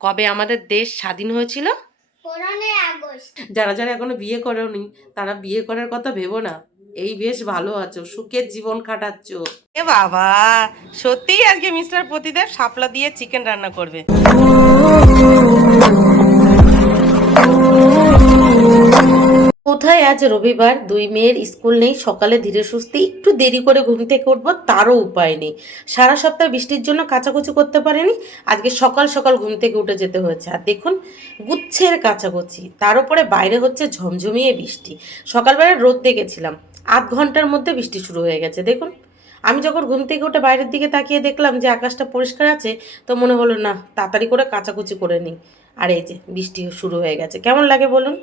কবে আমাদের দেশ স্বাধীন হয়েছিল? 15 আগস্ট। যারা যারা এখনো বিয়ে করেনি তারা বিয়ে করার কথা ভেবো না। এই বেশ ভালো আছো, সুখের জীবন কাটাচ্ছো। এ বাবা, সত্যিই আজকে মিস্টার প্রতিদেব শাপলা দিয়ে চিকেন রান্না করবে। কোথায় আজ রবিবার, দুই মেয়ের স্কুল নেই, সকালে ধীরে সুস্থে একটু দেরি করে ঘুম থেকে উঠবো তারও উপায় নেই। সারা সপ্তাহ বৃষ্টির জন্য কাচাকুচি করতে পারেনি, আজকে সকাল সকাল ঘুম থেকে উঠে যেতে হয়েছে। আর দেখুন গুচ্ছের কাচাকুচি, তার উপরে বাইরে হচ্ছে ঝমঝমিয়ে বৃষ্টি। সকালবেলা রোদ দেখেছিলাম, আধ ঘন্টার মধ্যে বৃষ্টি শুরু হয়ে গেছে। দেখুন আমি যখন ঘুম থেকে উঠে বাইরের দিকে তাকিয়ে দেখলাম যে আকাশটা পরিষ্কার আছে, তো মনে হলো না তাড়াতাড়ি করে কাচাকুচি করে নিই। আর এই যে বৃষ্টি শুরু হয়ে গেছে, কেমন লাগে বলুন?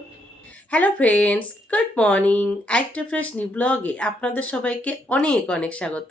Hello friends, good morning. একটা ফ্রেশ নিউ ব্লগে আপনাদের সবাইকে অনেক অনেক স্বাগত।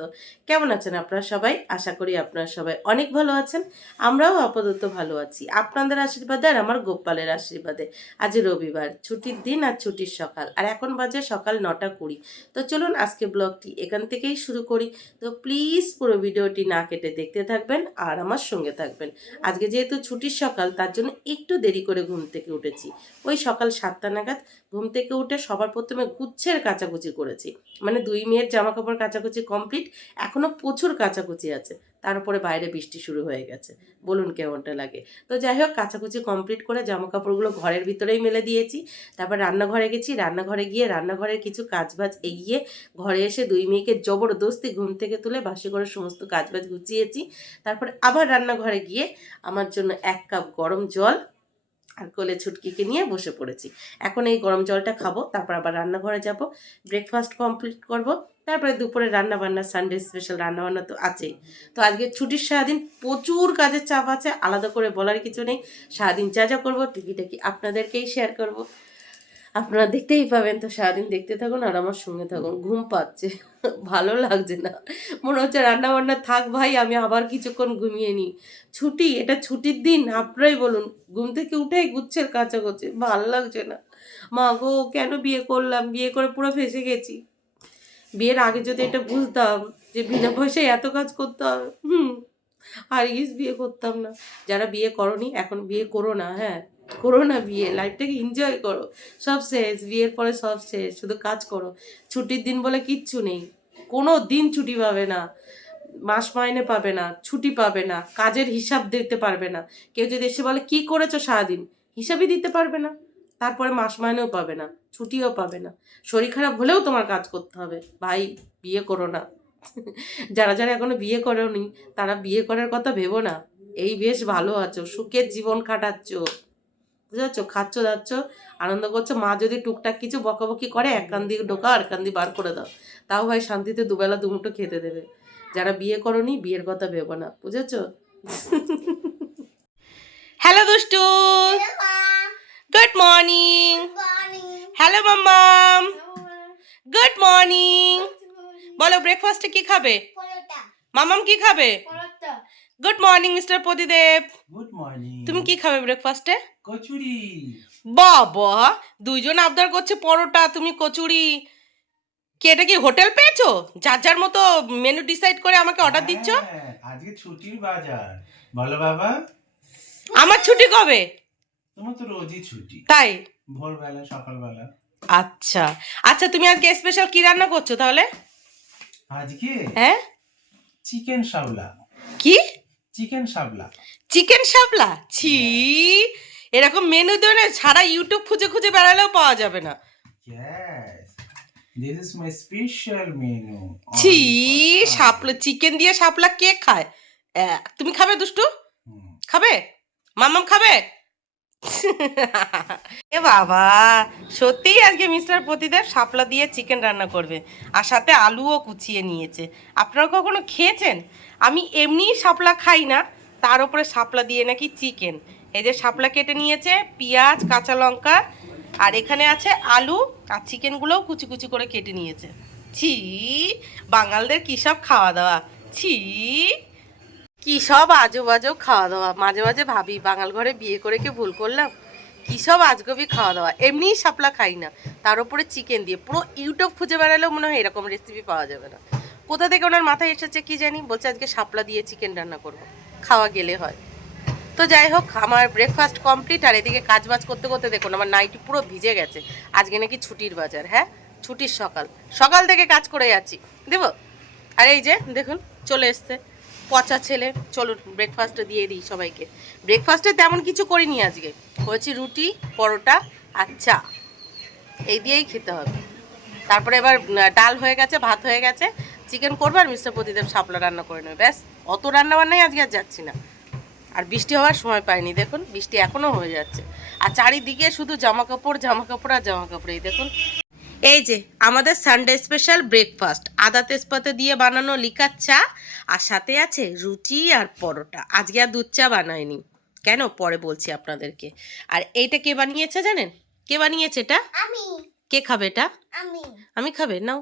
কেমন আছেন আপনারা সবাই? আশা করি আপনারা সবাই অনেক ভালো আছেন। আমরাও আপাতত ভালো আছি আপনাদের আশীর্বাদে আর আমার গোপালের আশীর্বাদে। আজ রবিবার, ছুটির দিন আর ছুটির সকাল, আর এখন বাজে সকাল 9:20। তো চলুন আজকে ব্লগটি এখান থেকেই শুরু করি। তো প্লিজ পুরো ভিডিওটি না কেটে দেখতে থাকবেন আর আমার সঙ্গে থাকবেন। আজকে যেহেতু ছুটির সকাল, তার জন্য একটু দেরি করে ঘুম থেকে উঠেছি। ওই সকাল 7টা নাগাদ ঘুম থেকে উঠে সবার প্রথমে গুচ্ছের কাচাকুচি করেছি। মানে দুই মেয়ের জামা কাপড় কাচাকুচি কমপ্লিট, এখনো প্রচুর কাচাকুচি আছে। তার উপরে বাইরে বৃষ্টি শুরু হয়ে গেছে, বলুন কেমনটা লাগে। তো যাই হোক, কাচাকুচি কমপ্লিট করে জামা কাপড়গুলো ঘরের ভিতরেই মেলে দিয়েছি। তারপর রান্নাঘরে গেছি, রান্নাঘরে গিয়ে রান্নাঘরের কিছু কাজবাজ এগিয়ে ঘরে এসে দুই মেয়েকে জবরদস্তি ঘুম থেকে তুলে বাসি করে সমস্ত কাজবাজ গুছিয়েছি। তারপর আবার রান্নাঘরে গিয়ে আমার জন্য 1 কাপ গরম জল আর কোলে ছুটকিকে নিয়ে বসে পড়েছি। এখন এই গরম জলটা খাবো, তারপর আবার রান্নাঘরে যাব, ব্রেকফাস্ট কমপ্লিট করব। তারপরে দুপুরে রান্না বান্না, সানডে স্পেশাল রান্না বান্না তো আছেই। তো আজকে ছুটির সারাদিন প্রচুর কাজের চাপ আছে, আলাদা করে বলার কিছু নেই। সারাদিন যা যা করবো টিভিটা কি আপনাদেরকেই শেয়ার করব, আপনারা দেখতেই পাবেন। তো সারাদিন দেখতে থাকুন আর আমার সঙ্গে থাকুন। ঘুম পাচ্ছে, ভালো লাগছে না, মনে হচ্ছে রান্না বান্না থাক ভাই, আমি আবার কিছুক্ষণ ঘুমিয়ে নিই। ছুটি, এটা ছুটির দিন, আপনারাই বলুন। ঘুম থেকে উঠেই গুচ্ছের কাচাকুচি, ভাল লাগছে না। মা গো, কেন বিয়ে করলাম, বিয়ে করে পুরো ফেঁসে গেছি। বিয়ের আগে যদি এটা বুঝতাম যে বিনা পয়সায় এত কাজ করতে হবে, আর বিয়ে করতাম না। যারা বিয়ে করনি এখন বিয়ে করো না, হ্যাঁ করো না বিয়ে, লাইফটাকে এনজয় করো। সব শেষ, বিয়ের পরে সব শেষ, শুধু কাজ করো। ছুটির দিন বলে কিচ্ছু নেই, কোনো দিন ছুটি পাবে না, মাস মাইনে পাবে না, ছুটি পাবে না, কাজের হিসাব দিতে পারবে না। কেউ যদি এসে বলে কি করেছো সারাদিন, হিসাবই দিতে পারবে না। তারপরে মাস মাইনেও পাবে না, ছুটিও পাবে না। শরীর খারাপ হলেও তোমার কাজ করতে হবে। ভাই বিয়ে করো না। যারা যারা এখনো বিয়ে করেনি তারা বিয়ে করার কথা ভেবো না। এই বেশ ভালো আছো, সুখের জীবন কাটাচ্ছ, বুঝেছো, খাচ্ছ দাচ্ছ, আনন্দ করছো। মা যদি টুকটাক কিছু বকাবকি করে, এক কান দিয়ে ঢোকা আর কান দিয়ে বার করে দাও, তাও ভাই শান্তিতে দুবেলা দুমুঠো খেতে দেবে। যারা বিয়ে করনি বিয়ের কথা ভেবো না, বুঝেছো। হ্যালো দুষ্টু, গুড মর্নিং। হ্যালো মাম্মাম, গুড মর্নিং। বলো ব্রেকফাস্টে কি খাবে? মামাম কি খাবে? Good morning mister Pradeep. Good morning. তুমি কি খাবে ব্রেকফাস্টে? কচুরি। বাবা, দুইজন আবদার করছে পরোটা, তুমি কচুরি। কি এটা কি হোটেল পেয়েছো? যার যার মতো মেনু ডিসাইড করে আমাকে অর্ডার দিচ্ছ। হ্যাঁ, আজকে ছুটির বাজার। বলো বাবা। আমার ছুটি কবে? তোমার তো রোজই ছুটি। তাই? ভোরবেলা, সকালবেলা। আচ্ছা আচ্ছা, তুমি আজকে স্পেশাল কি রান্না করছো তাহলে? আজকে হ্যাঁ, চিকেন শাবলা। কি? চিকেন শাবলা। চিকেন শাপলা? ছি, এরকম মেনু দেনে সারা ইউটিউব খুঁজে খুঁজে বেড়ালেও পাওয়া যাবে না। Yes. This is my special menu. ছি, Only for শাপলা, চিকেন দিয়ে শাপলা কে খায়? তুমি খাবে দুষ্টু? হুম। খাবে? মামাম খাবে? এ বাবা, সত্যিই আজকে মিস্টার প্রতিদেব শাপলা দিয়ে চিকেন রান্না করবে, আর সাথে আলুও কুচিয়ে নিয়েছে। আপনারা কখনো খেয়েছেন? আমি এমনিই শাপলা খাই না, তার উপরে শাপলা দিয়ে নাকি চিকেন। এই যে শাপলা কেটে নিয়েছে, পেঁয়াজ, কাঁচা লঙ্কা, আর এখানে আছে আলু, আর চিকেনগুলোও কুচি কুচি করে কেটে নিয়েছে। ছি, বাঙালদের কী সব খাওয়া দাওয়া, ছি, কি সব আজব আজব খাওয়া দাওয়া। মাঝে মাঝে ভাবি বাঙাল ঘরে বিয়ে করে কি ভুল করলাম, কি সব আজগবি খাওয়া দাওয়া। এমনিই শাপলা খাই না, তার উপরে চিকেন দিয়ে, পুরো ইউটিউব খুঁজে বেড়ালেও মনে হয় এরকম রেসিপি পাওয়া যাবে না। কোথা থেকে ওনার মাথায় এসেছে কি জানি, বলছে আজকে শাপলা দিয়ে চিকেন রান্না করবো, খাওয়া গেলে হয়। তো যাই হোক, আমার ব্রেকফাস্ট কমপ্লিট, আর এদিকে কাজ বাজ করতে করতে দেখুন আমার নাইটি পুরো ভিজে গেছে। আজকে নাকি ছুটির বাজার, হ্যাঁ ছুটির সকাল, সকাল থেকে কাজ করে যাচ্ছি দেবো। আর এই যে দেখুন চলে এসছে পচা ছেলে। চলুন ব্রেকফাস্ট দিয়ে দিই সবাইকে। ব্রেকফাস্টে তেমন কিছু করিনি আজকে, করেছি রুটি, পরোটা আর চা, এই দিয়েই খেতে হবে। তারপরে এবার ডাল হয়ে গেছে, ভাত হয়ে গেছে, চিকেন করবো আর মিস্টার প্রতিদেব শাপলা রান্না করে নেবে, ব্যাস। অত রান্না বান্নাই আজকে আর যাচ্ছি না। আর বৃষ্টি হওয়ার সময় পাইনি, দেখুন বৃষ্টি এখনও হয়ে যাচ্ছে, আর চারিদিকে শুধু জামা কাপড় জামা কাপড় আর জামা কাপড়। এই দেখুন, এই যে আমাদের সানডে স্পেশাল ব্রেকফাস্ট, আদা তেজপাতা দিয়ে বানানো লিকার চা, আর সাথে আছে রুটি আর পরোটা। আজকে আর দুধ চা বানাইনি, কেন পরে বলছি আপনাদেরকে। আর এইটা কে বানিয়েছে জানেন? কে বানিয়েছে এটা? আমি। কে খাবে এটা? আমি। আমি খাবে নাও।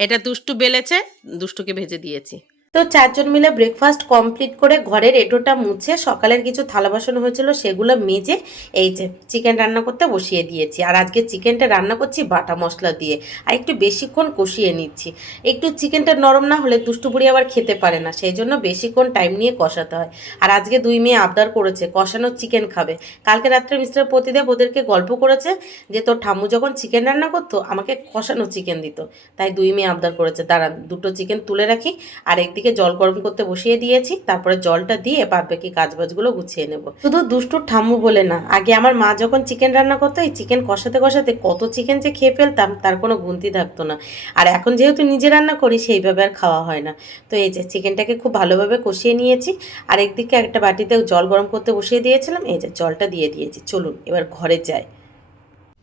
এটা দুষ্টু বেলেছে, দুষ্টুকে ভেজে দিয়েছি। তো চারজন মিলে ব্রেকফাস্ট কমপ্লিট করে ঘরের এঁটোটা মুছে সকালের কিছু থালা বাসন হয়েছিল সেগুলো মেজে এই যে চিকেন রান্না করতে বসিয়ে দিয়েছি। আর আজকে চিকেনটা রান্না করছি বাটা মশলা দিয়ে, আর একটু বেশিক্ষণ কষিয়ে নিচ্ছি। একটু চিকেনটা নরম না হলে দুষ্টু বুড়ি আবার খেতে পারে না, সেই জন্য বেশিক্ষণ টাইম নিয়ে কষাতে হয়। আর আজকে দুই মেয়ে আবদার করেছে কষানো চিকেন খাবে। কালকে রাত্রে মিস্টার প্রতিদেব ওদেরকে গল্প করেছে যে তোর ঠাম্মু যখন চিকেন রান্না করতো আমাকে কষানো চিকেন দিত, তাই দুই মেয়ে আবদার করেছে। দাঁড়ান দুটো চিকেন তুলে রাখি, আর একদিকে জল গরম করতে বসিয়ে দিয়েছি, তারপরে জলটা দিয়ে বাদবাকি কাজবাজগুলো গুছিয়ে নেব। শুধু দুষ্টুর ঠাম্মু বলে না, আগে আমার মা যখন চিকেন রান্না করতো এই চিকেন কষাতে কষাতে কত চিকেন যে খেয়ে ফেলতাম তার কোনো গুনতি থাকতো না। আর এখন যেহেতু নিজে রান্না করি সেইভাবে আর খাওয়া হয় না। তো এই যে চিকেনটাকে খুব ভালোভাবে কষিয়ে নিয়েছি, আর একদিকে একটা বাটিতে জল গরম করতে বসিয়ে দিয়েছিলাম, এই যে জলটা দিয়ে দিয়েছি। চলুন এবার ঘরে যাই।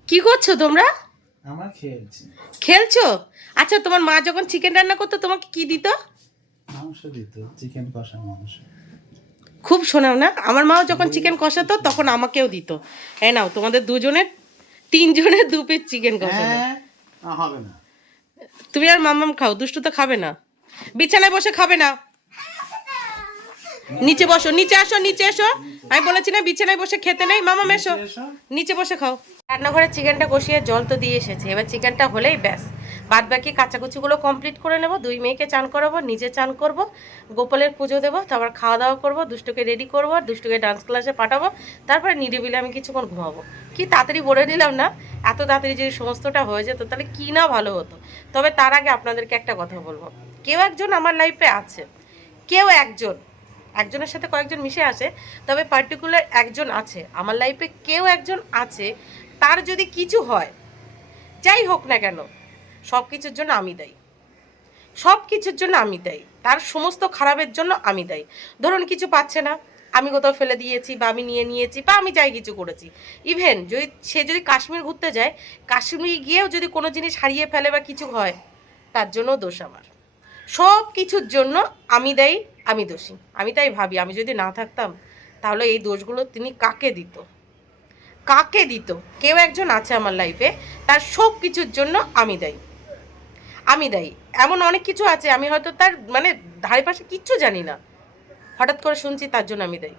কি করছো তোমরা? আমার খেলছি। খেলছো? আচ্ছা, তোমার মা যখন চিকেন রান্না করতো তোমাকে কি দিত? মাংস দিত, চিকেন কষা মাংস। খুব শোনাও না, আমার মাও যখন চিকেন কষাতো তখন আমাকেও দিত। এই নাও তোমাদের দুজনের, তিনজনের 2 পিস চিকেন কষানো। হবে না, তুমি আর মাম্মাম খাও, দুষ্টু তো খাবে না। বিছানায় বসে খাবে না, নিচে বসো, নিচে আসো, নিচে এসো। আমি বলেছি না বিছানায় বসে খেতে নেই, মামাম এসো, নিচে বসে খাও। রান্নাঘরে চিকেনটা কষিয়ে জল তো দিয়ে এসেছে, এবার চিকেনটা হলেই ব্যাস। বাদ বাকি কাচাকুচিগুলো কমপ্লিট করে নেব, দুই মেয়েকে চান করাবো, নিজে চান করব, গোপালের পুজো দেবো, তারপর খাওয়া দাওয়া করবো, দুষ্টুকে রেডি করবো, দুষ্টুকে ডান্স ক্লাসে পাঠাবো, তারপরে নিরিবিলি আমি কিছুক্ষণ ঘুমাবো। কি তাড়াতাড়ি বলে দিলাম না? এত তাড়াতাড়ি যদি সমস্তটা হয়ে যেত তাহলে কি না ভালো হতো। তবে তার আগে আপনাদেরকে একটা কথা বলবো, কেউ একজন আমার লাইফে আছে, কেউ একজনের সাথে কয়েকজন মিশে আসে, তবে পার্টিকুলার একজন আছে আমার লাইফে, কেউ একজন আছে, তার যদি কিছু হয় যাই হোক না কেন সব কিছুর জন্য আমি দায়ী, সব কিছুর জন্য আমি দায়ী, তার সমস্ত খারাপের জন্য আমি দায়ী। ধরুন কিছু পাচ্ছে না, আমি কোথাও ফেলে দিয়েছি বা আমি নিয়ে নিয়েছি বা আমি যাই কিছু করেছি। ইভেন সে যদি কাশ্মীর ঘুরতে যায়, কাশ্মীর গিয়েও যদি কোনো জিনিস হারিয়ে ফেলে বা কিছু হয়, তার জন্য দোষ আমার। সব কিছুর জন্য আমি দায়ী, আমি দোষী। আমি তাই ভাবি আমি যদি না থাকতাম তাহলে এই দোষগুলো তিনি কাকে দিত, কাকে দিত? কেউ একজন আছে আমার লাইফে, তার সব কিছুর জন্য আমি দায়ী, আমি দায়ী। এমন অনেক কিছু আছে আমি হয়তো তার মানে ধারে পাশে কিচ্ছু জানি না, হঠাৎ করে শুনছি তার জন্য আমি দায়ী।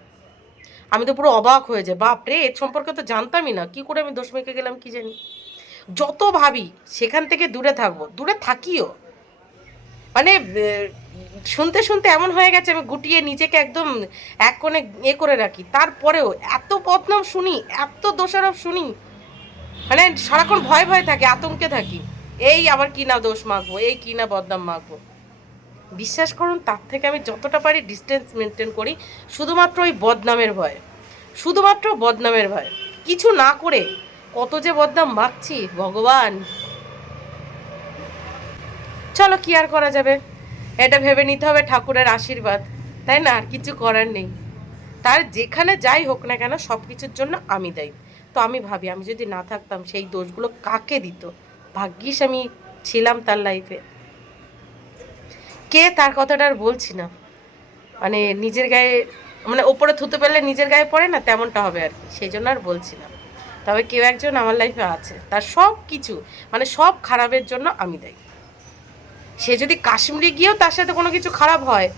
আমি তো পুরো অবাক হয়ে যাই, বাপরে এর সম্পর্কে তো জানতামই না, কি করে আমি দোষ মেখে গেলাম কি জানি। যত ভাবি সেখান থেকে দূরে থাকবো, দূরে থাকিও, মানে শুনতে শুনতে এমন হয়ে গেছে আমি গুটিয়ে নিজেকে একদম এক কোণে করে রাখি। তারপরেও এত বদনাম শুনি, এত দোষারোপ শুনি, মানে সারাক্ষণ ভয় ভয় থাকে, আতঙ্কে থাকি, এই আবার কি না দোষ মাখবো, এই কি না বদনাম মাখবো। বিশ্বাস করুন তার থেকে আমি যতটা পারি ডিস্টেন্স মেনটেন করি, শুধুমাত্র ওই বদনামের ভয়, শুধুমাত্র বদনামের ভয়। কিছু না করে কত যে বদনাম মাখছি ভগবান। চলো কি আর করা যাবে, এটা ভেবে নিতে হবে ঠাকুরের আশীর্বাদ, তাই না? আর কিছু করার নেই। তার যেখানে যাই হোক না কেন সব কিছুর জন্য আমি দায়ী। তো আমি ভাবি আমি যদি না থাকতাম সেই দোষগুলো কাকে দিত? ভাগ্যিস আমি ছিলাম তার লাইফে। কে তার কথাটা আর বলছি না, মানে নিজের গায়ে, মানে ওপরে থুতে পেলে নিজের গায়ে পড়ে না, তেমনটা হবে আর কি, সেই জন্য আর বলছি না। তবে কেউ একজন আমার লাইফে আছে, তার সব কিছু মানে সব খারাপের জন্য আমি দায়ী। সে যদি কাশ্মীরে গিয়েও তার সাথে কোনো কিছু খারাপ হয়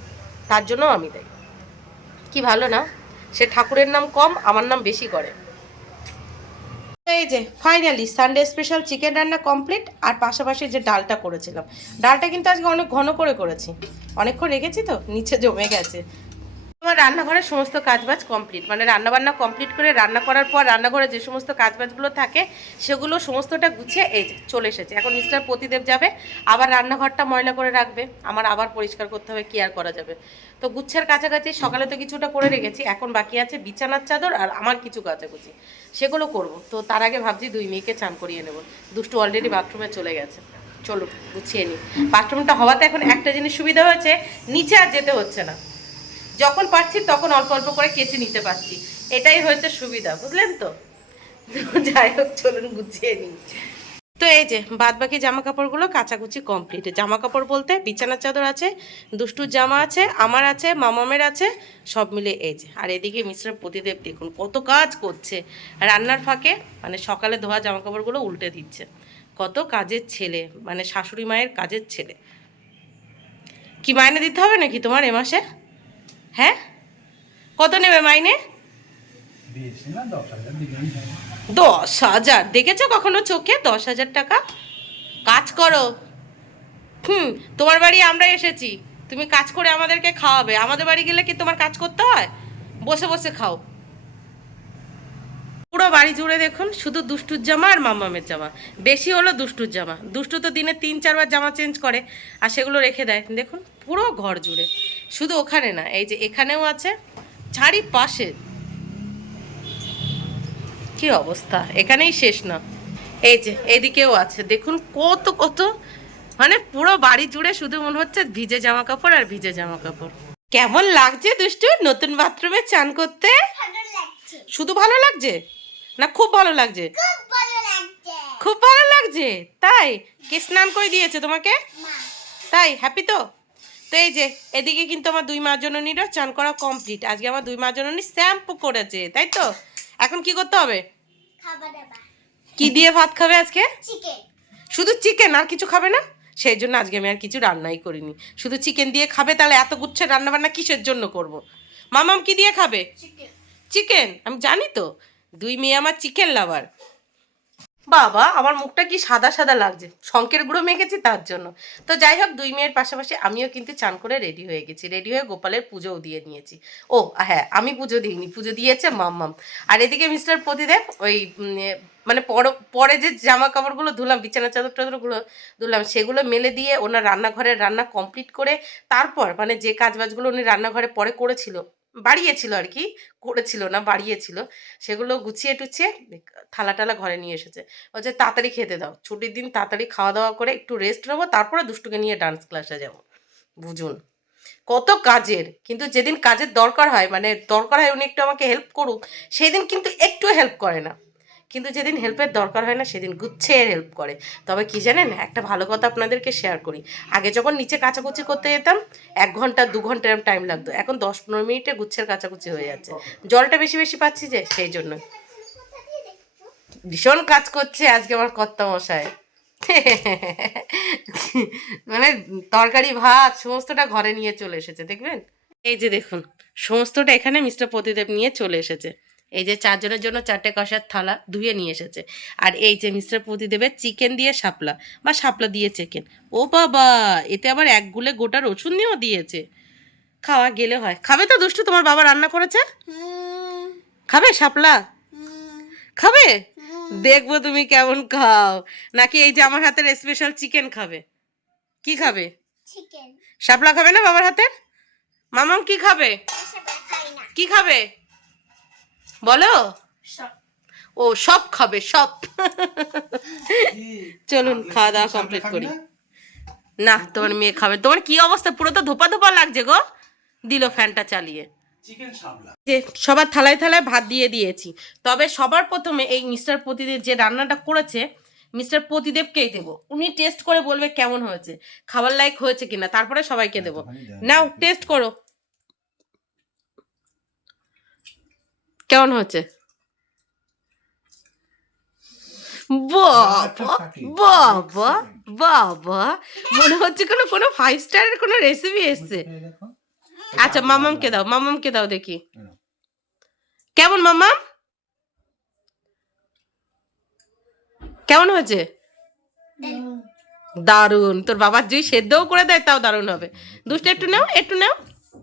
তার জন্য আমি দায়ী। কি ভালো না? সে ঠাকুরের নাম কম, আমার নাম বেশি করে। এই যে ফাইনালি সানডে স্পেশাল চিকেন রান্না কমপ্লিট, আর পাশাপাশি যে ডালটা করেছিলাম, ডালটা কিন্তু আজকে অনেক ঘন করে করেছি, অনেকক্ষণ রেখেছি তো নিচে জমে গেছে। আমার রান্নাঘরের সমস্ত কাজবাজ কমপ্লিট, মানে রান্নাবান্না কমপ্লিট করে রান্না করার পর রান্নাঘরে যে সমস্ত কাজবাজগুলো থাকে সেগুলো সমস্তটা গুছিয়ে এই যে চলে এসেছে। এখন মিস্টার প্রতিদেব যাবে, আবার রান্নাঘরটা ময়লা করে রাখবে, আমার আবার পরিষ্কার করতে হবে, কি আর করা যাবে। তো গুচ্ছের কাছাকাছি সকালে তো কিছুটা করে রেখেছি, এখন বাকি আছে বিছানার চাদর আর আমার কিছু কাচাকুচি, সেগুলো করব। তো তার আগে ভাবছি দুই মেয়েকে চান করিয়ে নেব। দুষ্টু অলরেডি বাথরুমে চলে গেছে, চলো গুছিয়ে নিই। বাথরুমটা হওয়াতে এখন একটা জিনিস সুবিধা হয়েছে, নিচে আর যেতে হচ্ছে না, যখন পারছি তখন অল্প অল্প করে কেচে নিতে পারছি, এটাই হয়েছে সুবিধা, বুঝলেন তো। যাই হোক চলুন গুছিয়ে নিই। তো এই যে বাদ বাকি জামা কাপড়গুলো কাচাকুচি কমপ্লিট। জামা কাপড় বলতে বিছানার চাদর আছে, দুষ্টুর জামা আছে, আমার আছে, মামামের আছে, সব মিলে এই যে। আর এদিকে মিস্টার প্রতিদেব দেখুন কত কাজ করছে রান্নার ফাঁকে, মানে সকালে ধোয়া জামা কাপড়গুলো উল্টে দিচ্ছে। কত কাজের ছেলে, মানে শাশুড়ি মায়ের কাজের ছেলে। কি মাইনে দিতে হবে নাকি তোমার এ মাসে? হ্যাঁ, কত নেবে মাইনে? 10,000? দেখেছো কখনো চোখে 10,000 টাকা? কাজ করো। তোমার বাড়ি আমরা এসেছি, তুমি কাজ করে আমাদেরকে খাওয়াবে। আমাদের বাড়ি গেলে কি তোমার কাজ করতে হয়? বসে বসে খাও। পুরো বাড়ি জুড়ে দেখুন শুধু দুষ্টুর জামা আর মাম্মামের জামা, বেশি হলো দুষ্টুর জামা। দুষ্টু তো দিনে 3-4 বার জামা চেঞ্জ করে আর সেগুলো রেখে দেয়। দেখুন পুরো ঘর জুড়ে, শুধু ওখানে না, এই যে এখানেও আছে, চারিপাশে কি অবস্থা, এখানেই শেষ না। এই যে এদিকেও আছে দেখুন কত কত, মানে পুরো বাড়ি জুড়ে শুধু মনে হচ্ছে ভিজে জামা কাপড় আর ভিজে জামা কাপড়। কেমন লাগছে দুষ্টু নতুন বাথরুমে চান করতে? ভালো লাগছে, শুধু ভালো লাগছে না খুব ভালো লাগছে? খুব ভালো লাগছে। খুব ভালো লাগছে, তাই? কে স্নান করে দিয়েছে তোমাকে? মা, তাই হ্যাপি তো? তো এই যে এদিকে কিন্তু আমার দুই মা জননীরও চান করা কমপ্লিট। আজকে আমার দুই মা জননী শ্যাম্পু করেছে, তাই তো? এখন কি করতে হবে? খাবার দাবার, কি দিয়ে ভাত খাবে আজকে? চিকেন। শুধু চিকেন, আর কিছু খাবে না? সেই জন্য আজকে আমি আর কিছু রান্নাই করিনি, শুধু চিকেন দিয়ে খাবে। তাহলে এত গুচ্ছের রান্না বান্না কিসের জন্য করব? মামাম কি দিয়ে খাবে? চিকেন। চিকেন? আমি জানি তো, দুই মেয়ে আমার চিকেন লাভার। বাবা আমার মুখটা কি সাদা সাদা লাগছে, শঙ্কের গুঁড়ো মেখেছি তার জন্য। তো যাই হোক, দুই মেয়ের পাশাপাশি আমিও কিন্তু চান করে রেডি হয়ে গেছি, রেডি হয়ে গোপালের পুজোও দিয়ে নিয়েছি। ও হ্যাঁ, আমি পুজো দিইনি, পুজো দিয়েছে মাম্মাম। আর এদিকে মিস্টার প্রতিদেব ওই মানে পরে যে জামা কাপড়গুলো ধুলাম, বিছানা চাদর টাদরগুলো ধুলাম, সেগুলো মেলে দিয়ে ওনার রান্নাঘরের রান্না কমপ্লিট করে তারপর, মানে যে কাজবাজগুলো উনি রান্নাঘরে পরে করেছিল, বাড়িয়েছিল আর কি, করেছিল না বাড়িয়েছিল, সেগুলো গুছিয়ে টুছিয়ে থালা টালা ঘরে নিয়ে এসেছে। বলছে তাড়াতাড়ি খেতে দাও, ছুটির দিন তাড়াতাড়ি খাওয়া দাওয়া করে একটু রেস্ট নেবো, তারপরে দুষ্টুকে নিয়ে ডান্স ক্লাসে যাব। বুঝুন কত কাজের, কিন্তু যেদিন কাজের দরকার হয়, মানে দরকার হয় উনি একটু আমাকে হেল্প করুক, সেদিন কিন্তু একটু হেল্প করে না। কিন্তু যেদিন হেল্পের দরকার হয় না সেদিন গুচ্ছে হেল্প করে। তবে কি জানেন, একটা ভালো কথা আপনাদেরকে শেয়ার করি। আগে যখন নিচে কাচাকুচি করতে যেতাম 1 ঘন্টা 2 ঘন্টা এরকম টাইম লাগতো, এখন 10-15 মিনিটে গুচ্ছের কাচাকুচি হয়ে যাচ্ছে। জলটা বেশি বেশি পাচ্ছি যে, সেই জন্য। ভীষণ কাজ করছে আজকে আমার কর্তামশাই। মানে তরকারি ভাত সমস্তটা ঘরে নিয়ে চলে এসেছে, দেখবেন। এই যে দেখুন সমস্তটা এখানে মিস্টার প্রতিদেব নিয়ে চলে এসেছে। এই যে 4 জনের জন্য 4টে কষার থালা ধুয়ে নিয়ে এসেছে। আর এই যে মিস্টার প্রতিদেবের চিকেন দিয়ে শাপলা, বা শাপলা দিয়ে চিকেন। ও বাবা, এতে আবার 1 গুলে গোটা রসুন নিয়েও দিয়েছে। খাওয়া গেলে হয়। খাবে তো দুষ্টু, তোমার বাবা রান্না করেছে? খাবে শাপলা? খাবে? দেখবো তুমি কেমন খাও। নাকি এই যে আমার হাতের স্পেশাল চিকেন খাবে? কি খাবে? চিকেন। শাপলা খাবে না বাবার হাতের? মামাম কি খাবে? এসব খাই না। কি খাবে বলো? ও সব খাবে, সব। চলুন খাওয়া দাওয়া কমপ্লিট করি। না তোমার মেয়ে খাবে। তোমার কি অবস্থা, পুরো তো ধোপা ধোপা লাগছে গো। দিল ফ্যানটা চালিয়ে। যে সবার থালায় থালায় ভাত দিয়ে দিয়েছি, তবে সবার প্রথমে এই মিস্টার প্রতিদেব যে রান্নাটা করেছে, মিস্টার প্রতিদেবকেই দেবো। উনি টেস্ট করে বলবে কেমন হয়েছে, খাবার লায়ক হয়েছে কিনা, তারপরে সবাইকে দেবো। নাও টেস্ট করো, কেমন হয়েছে। বাবা বাবা বাবা, মনে হচ্ছে কোনো কোনো 5 স্টারের কোনো রেসিপি এসছে। আচ্ছা মামামকে দাও, মামামকে দাও দেখি কেমন। মামাম কেমন হয়েছে? দারুণ। তোর বাবার যদি সেদ্ধও করে দেয় তাও দারুণ হবে। দুষ্ট একটু নাও, একটু নাও।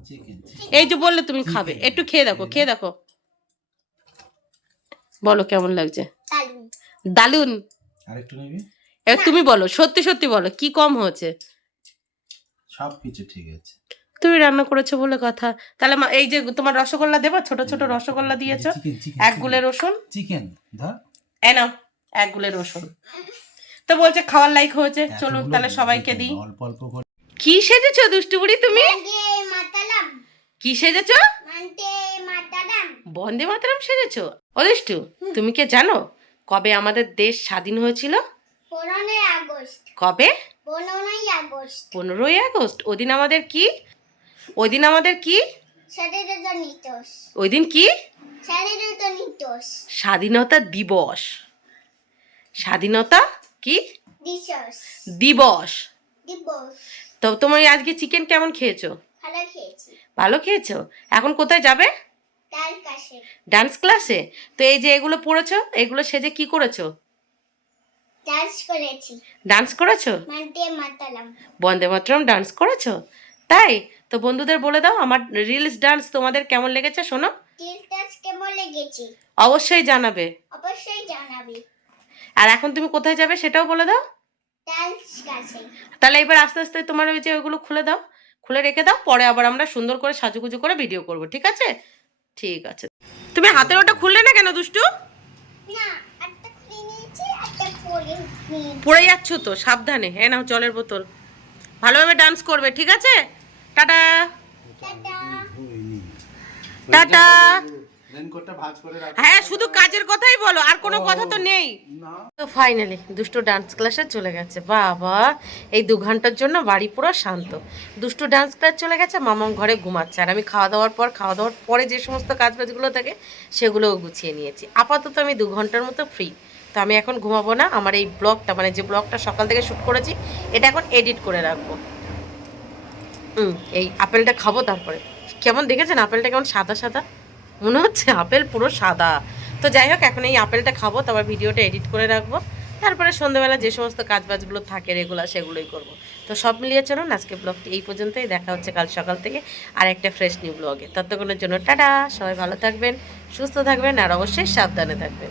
চিকেন এই যে বললে তুমি খাবে, একটু খেয়ে দেখো, খেয়ে দেখো, বলো কেমন লাগছে। দারুন। দারুন। আরেকটু নিবি? এবার তুমি বলো, সত্যি সত্যি বলো কি কম হয়েছে। সব কিছু ঠিক আছে। তুমি রান্না করেছো বলে কথা। তাহলে এই যে তোমার রসগোল্লা দেবো, ছোট ছোট রসগোল্লা দিয়েছো, এক গুলে রসুন, চিকেন ধর, এ নাও এক গুলে রসুন। তো বলছে খাওয়ার লাইক হয়েছে, চলুন এতগুলো তাহলে সবাইকে দিই। অল্প অল্প করে। কি সেজেছো দুষ্টু বুড়ি তুমি? মান্ডে মাতালাম। কি সেজেছো? মান্ডে মাতালাম। বন্দে মাতরম সেজেছো? ও দুষ্টু, তুমি কি জানো কবে আমাদের দেশ স্বাধীন হয়েছিল? 15 আগস্ট। কবে? 15 আগস্ট। 15ই আগস্ট। ওদিন আমাদের কি? ওই দিন আমাদের কি? স্বাধীনতা নিতোষ। ওই দিন কি? স্বাধীনতা নিতোষ। স্বাধীনতা দিবস। স্বাধীনতা কি দিশস। দিবস। দিবস। তো তোমার আজকে চিকেন কেমন খেয়েছো? ভালো খেয়েছি। ভালো খেয়েছো। এখন কোথায় যাবে? তার কাছে। ডান্স ক্লাসে। তো এই যে এগুলো পড়েছো, এগুলো সেজে কি করেছো? ডান্স করেছি। ডান্স করেছো? মান্ডে মাতালাম। বন্দে মাতরম ডান্স করেছো? তাই তো বন্ধুদের বলে দাও আমার রিলস ডান্স তোমাদের কেমন লেগেছে শোনো। টিলটাস কেমন লেগেছে? অবশ্যই জানাবে। অবশ্যই জানাবি। আর এখন তুমি কোথায় যাবে সেটাও বলে দাও। ডান্স কাছে। তাহলে এবার আস্তে আস্তে তোমার ওই যে ওইগুলো খুলে দাও, খুলে রেখে দাও, পরে আবার আমরা সুন্দর করে সাজুগুজু করে ভিডিও করব, ঠিক আছে? ঠিক আছে। তুমি হাতের ওটা খুললে না কেন দুষ্টু? না, একটা খুলে নিয়েছি, একটা পরে নিয়েছি। পড়ে যাচ্ছ তো, সাবধানে। হ্যাঁ নাও জলের বোতল, ভালোভাবে ডান্স করবে, ঠিক আছে? টাটা। টাটা। টাটা। রেনকোটটা ভাঁজ করে রাখ। হ্যাঁ শুধু কাজের কথাই বলো, আর কোনো কথা তো নেই। না তো ফাইনালি দুষ্টু ডান্স ক্লাসে চলে গেছে। বাবা, এই 2 ঘন্টার জন্য বাড়ি পুরো শান্ত। দুষ্টু ডান্স ক্লাস চলে গেছে, মামাম ঘরে ঘুমাচ্ছে, আর আমি খাওয়া দাওয়ার পরে যে সমস্ত কাজবাজগুলো থাকে সেগুলোও গুছিয়ে নিয়েছি। আপাতত আমি 2 ঘন্টার মতো ফ্রি। তো আমি এখন ঘুমাবো না, আমার এই ব্লগটা মানে যে ব্লগটা সকাল থেকে শ্যুট করেছি এটা এখন এডিট করে রাখবো। এই আপেলটা খাবো তারপরে। কেমন দেখেছেন আপেলটা কেমন সাদা সাদা মনে হচ্ছে? আপেল পুরো সাদা। তো যাই হোক, এখন এই আপেলটা খাবো, তারপর ভিডিওটা এডিট করে রাখবো, তারপরে সন্ধ্যাবেলা যে সমস্ত কাজবাজগুলো থাকে রেগুলার সেগুলোই করব। তো সব মিলিয়ে চলুন আজকে ব্লগটি এই পর্যন্তই। দেখা হচ্ছে কাল সকাল থেকে আর একটা ফ্রেশ নিউ ব্লগে। ততক্ষণের জন্য টাটা। সবাই ভালো থাকবেন, সুস্থ থাকবেন, আর অবশ্যই সাবধানে থাকবেন।